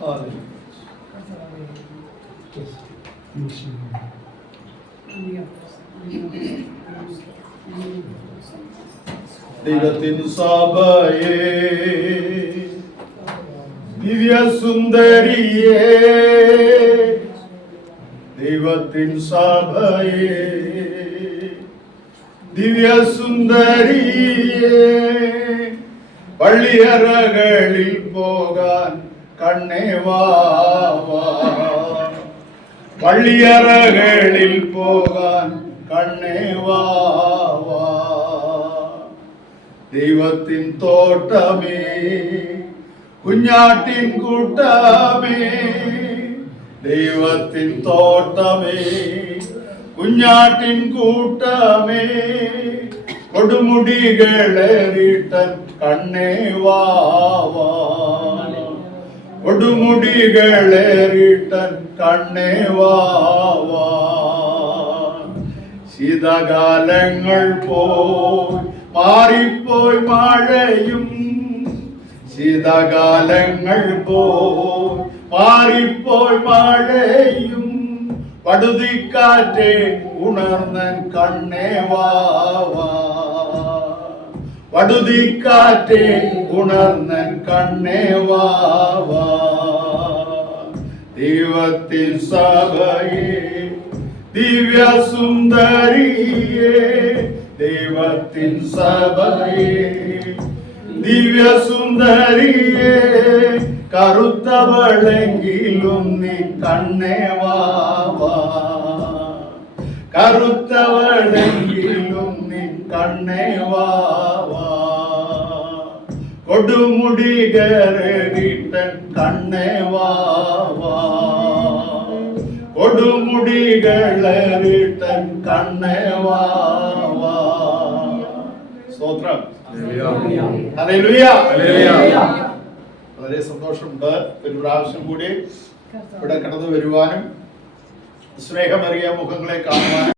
Amin. Kes. Leylat insabaye Divya sundariye Devat insabaye Divya sundariye பள்ளியறகளில் போகான் கண்ணே வாவா பள்ளியறகளில் போகான் கண்ணே வாவா தெய்வத்தின் தோட்டமே குஞ்ஞாட்டின் கூட்டமே. தெய்வத்தின் தோட்டமே குஞ்ஞாட்டின் கூட்டமே. கொடுமுடிகள் கண்ணே வாவா കൊടുമുടികളേറിട്ടൻ കണ്ണേ വാവാ ശീതകാലങ്ങൾ പോയി മാറിപ്പോയി മഴയും. ശീതകാലങ്ങൾ പോയി മാറിപ്പോയി മഴയും. പടുതിക്കാറ്റേ ഉണർന്നൻ കണ്ണേ വാവാ പടുതിക്കാറ്റെ ഉണർന്നൻ കണ്ണേ വാവാ ദൈവത്തിൽ സഭയെ ദിവ്യ സുന്ദരിയെ ദൈവത്തിൻ സഭയേ ദിവ്യ സുന്ദരിയെ കറുത്തവളെങ്കിലും നീ കണ്ണേ വാവാ കറുത്തവളെങ്കിലും കണ്ണേ കൊടുമുടി കരകിട്ടൻ കണ്ണേ കൊടുമുടി കൊടുമുടികളറിട്ടൻ കണ്ണേ സ്തോത്രം. വളരെ സന്തോഷമുണ്ട്. ഒരു പ്രാവശ്യം കൂടി ഇവിടെ കടന്നു വരുവാനും സ്നേഹമറിയ മുഖങ്ങളെ കാണുവാനും